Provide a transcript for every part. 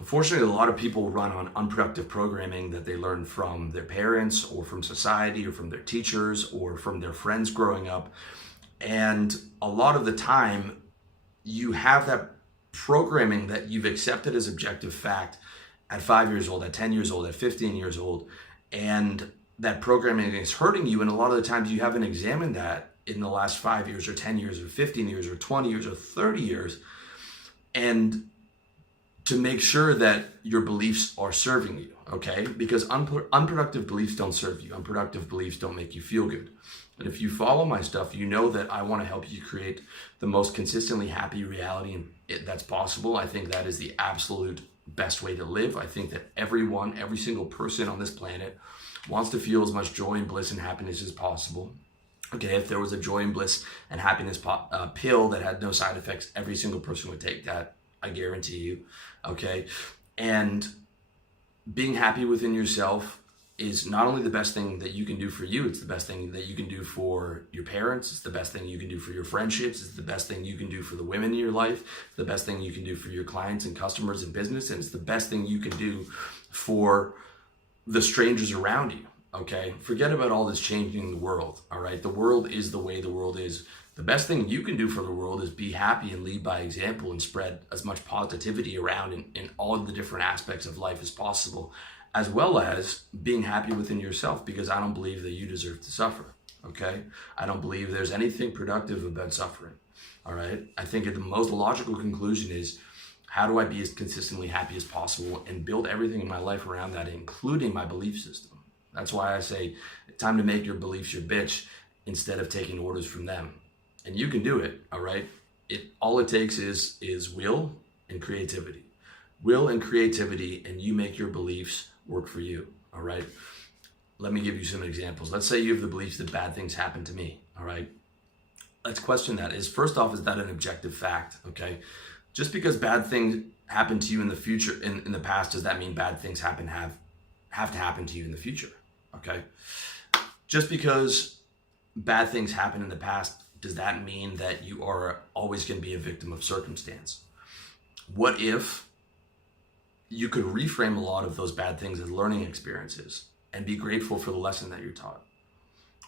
Unfortunately, a lot of people run on unproductive programming that they learn from their parents or from society or from their teachers or from their friends growing up. And a lot of the time, you have that programming that you've accepted as objective fact at 5 years old, at 10 years old, at 15 years old, and that programming is hurting you. And a lot of the times you haven't examined that in the last 5 years or 10 years or 15 years or 20 years or 30 years. And to make sure that your beliefs are serving you, okay? Because unproductive beliefs don't serve you. Unproductive beliefs don't make you feel good. And if you follow my stuff, you know that I want to help you create the most consistently happy reality that's possible. I think that is the absolute best way to live. I think that every single person on this planet wants to feel as much joy and bliss and happiness as possible. Okay, if there was a joy and bliss and happiness pill that had no side effects, every single person would take that. I guarantee you. Okay, and being happy within yourself is not only the best thing that you can do for you, it's the best thing that you can do for your parents, it's the best thing you can do for your friendships, it's the best thing you can do for the women in your life, it's the best thing you can do for your clients and customers and business, and it's the best thing you can do for the strangers around you, okay? Forget about all this changing the world, all right? The world is the way the world is. The best thing you can do for the world is be happy and lead by example and spread as much positivity around in all of the different aspects of life as possible, as well as being happy within yourself, because I don't believe that you deserve to suffer, okay? I don't believe there's anything productive about suffering, all right? I think the most logical conclusion is, how do I be as consistently happy as possible and build everything in my life around that, including my belief system? That's why I say, time to make your beliefs your bitch instead of taking orders from them. And you can do it, all right? All it takes is will and creativity. Will and creativity, and you make your beliefs work for you, all right? Let me give you some examples. Let's say you have the belief that bad things happen to me, all right? Let's question that. First off, is that an objective fact, okay? Just because bad things happen to you in the future, in the past, does that mean bad things have to happen to you in the future, okay? Just because bad things happen in the past, does that mean that you are always going to be a victim of circumstance? What if you could reframe a lot of those bad things as learning experiences and be grateful for the lesson that you're taught?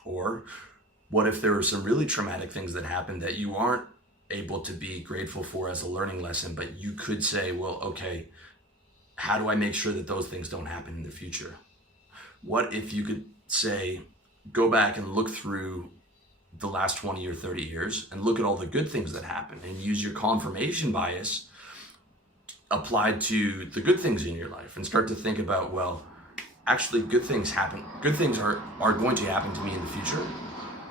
Or what if there were some really traumatic things that happened that you aren't able to be grateful for as a learning lesson, but you could say, well, okay, how do I make sure that those things don't happen in the future? What if you could say, go back and look through the last 20 or 30 years and look at all the good things that happen and use your confirmation bias applied to the good things in your life and start to think about, well, actually good things happen. Good things are going to happen to me in the future.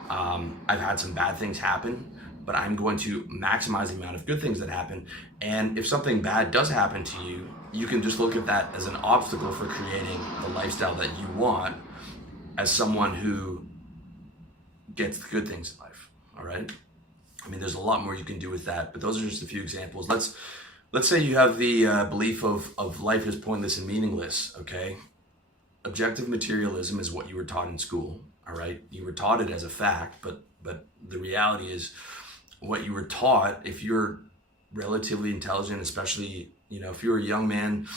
I've had some bad things happen, but I'm going to maximize the amount of good things that happen. And if something bad does happen to you, you can just look at that as an obstacle for creating the lifestyle that you want as someone who gets the good things in life, all right? I mean, there's a lot more you can do with that, but those are just a few examples. Let's say you have the belief of life is pointless and meaningless, okay? Objective materialism is what you were taught in school, all right? You were taught it as a fact, but the reality is what you were taught, if you're relatively intelligent, especially, if you're a young man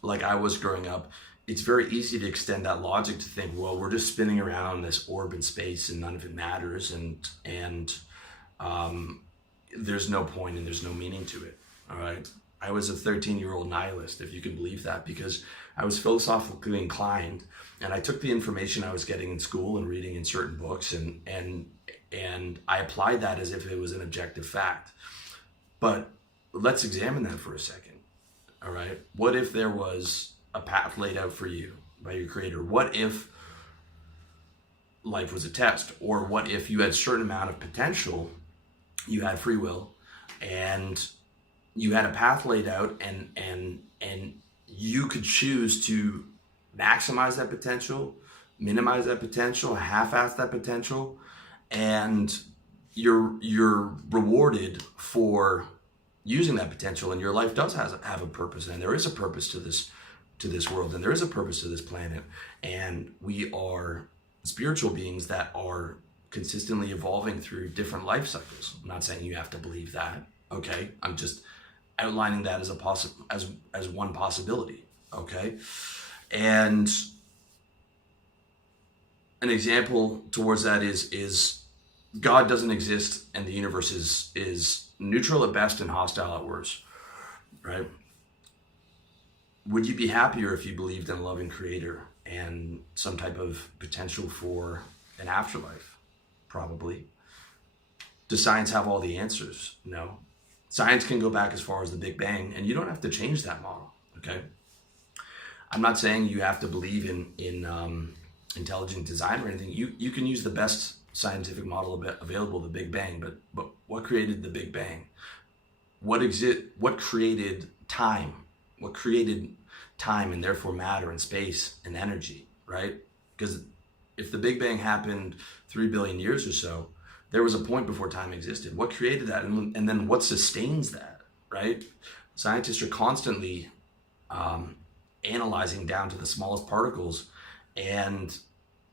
like I was growing up, it's very easy to extend that logic to think, well, we're just spinning around this orb in space and none of it matters, and there's no point and there's no meaning to it, all right? I was a 13-year-old nihilist, if you can believe that, because I was philosophically inclined, and I took the information I was getting in school and reading in certain books, and I applied that as if it was an objective fact. But let's examine that for a second, all right? What if there was a path laid out for you by your creator? What if life was a test? Or what if you had a certain amount of potential, you had free will, and you had a path laid out, and you could choose to maximize that potential, minimize that potential, half-ass that potential, and you're rewarded for using that potential, and your life does have a purpose, and there is a purpose to this world, and there is a purpose to this planet, and we are spiritual beings that are consistently evolving through different life cycles. I'm not saying you have to believe that, okay? I'm just outlining that as as one possibility. Okay, and an example towards that is God doesn't exist and the universe is neutral at best and hostile at worst, right? Would you be happier if you believed in a loving creator and some type of potential for an afterlife? Probably. Does science have all the answers? No. Science can go back as far as the Big Bang, and you don't have to change that model, okay? I'm not saying you have to believe in intelligent design or anything. You can use the best scientific model available, the Big Bang, but what created the Big Bang? What created time? What created time and therefore matter and space and energy, right? Because if the Big Bang happened 3 billion years or so, there was a point before time existed. What created that? And then what sustains that, right? Scientists are constantly analyzing down to the smallest particles, and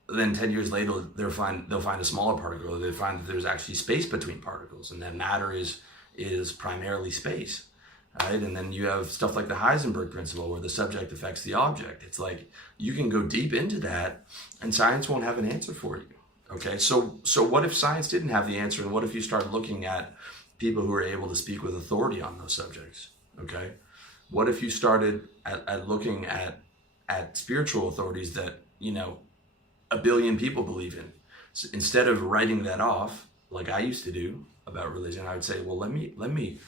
then 10 years later they'll find a smaller particle, or they find that there's actually space between particles, and that matter is primarily space, right? And then you have stuff like the Heisenberg principle, where the subject affects the object. It's like you can go deep into that and science won't have an answer for you. Okay, so what if science didn't have the answer, and what if you start looking at people who are able to speak with authority on those subjects? Okay, what if you started at looking at spiritual authorities that, you know, 1 billion people believe in? So instead of writing that off like I used to do about religion, I would say, well, let me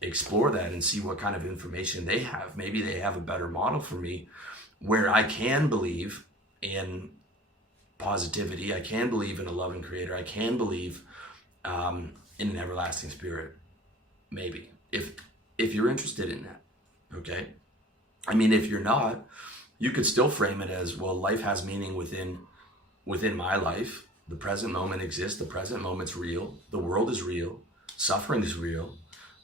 explore that and see what kind of information they have. Maybe they have a better model for me where I can believe in positivity, I can believe in a loving creator, I can believe in an everlasting spirit. Maybe if you're interested in that. Okay, I mean, if you're not, you could still frame it as, well, life has meaning within my life. The present moment exists. The present moment's real. The world is real. Suffering is real.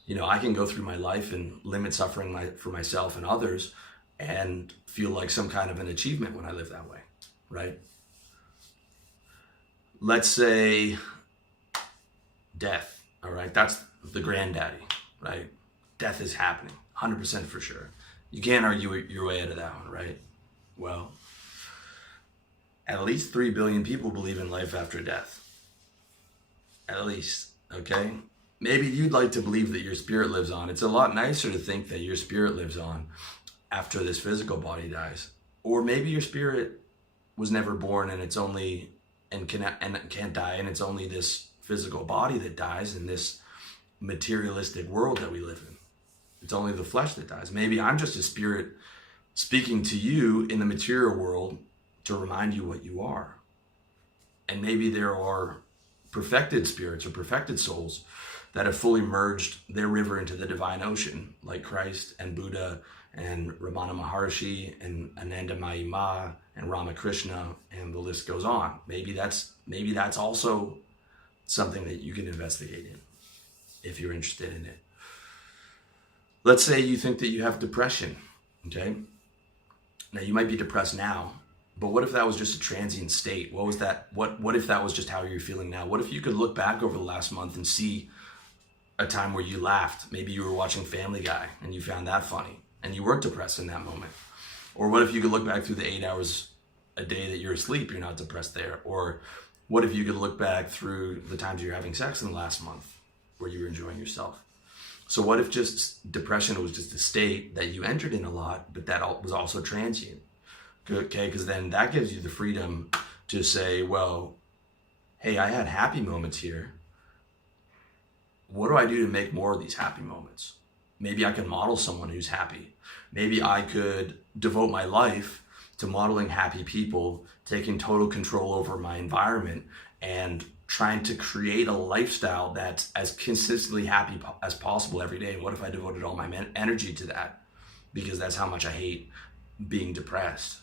You know, I can go through my life and limit suffering for myself and others and feel like some kind of an achievement when I live that way, right? Let's say death, all right? That's the granddaddy, right? Death is happening, 100% for sure. You can't argue your way out of that one, right? Well, at least 3 billion people believe in life after death. At least, okay? Maybe you'd like to believe that your spirit lives on. It's a lot nicer to think that your spirit lives on after this physical body dies. Or maybe your spirit was never born and it's only and can't die, and it's only this physical body that dies in this materialistic world that we live in. It's only the flesh that dies. Maybe I'm just a spirit speaking to you in the material world to remind you what you are. And maybe there are perfected spirits or perfected souls that have fully merged their river into the divine ocean, like Christ and Buddha and Ramana Maharshi and Ananda Mayi Ma and Ramakrishna, and the list goes on. Maybe that's also something that you can investigate in if you're interested in it. Let's say you think that you have depression, okay? Now you might be depressed now, but what if that was just a transient state? What was that? What if that was just how you're feeling now? What if you could look back over the last month and see a time where you laughed? Maybe you were watching Family Guy and you found that funny and you weren't depressed in that moment. Or what if you could look back through the 8 hours a day that you're asleep, you're not depressed there? Or what if you could look back through the times you're having sex in the last month where you were enjoying yourself? So what if just depression was just a state that you entered in a lot, but that was also transient? Okay, because then that gives you the freedom to say, well, hey, I had happy moments here. What do I do to make more of these happy moments? Maybe I can model someone who's happy. Maybe I could devote my life to modeling happy people, taking total control over my environment, and trying to create a lifestyle that's as consistently happy as possible every day. What if I devoted all my energy to that? Because that's how much I hate being depressed.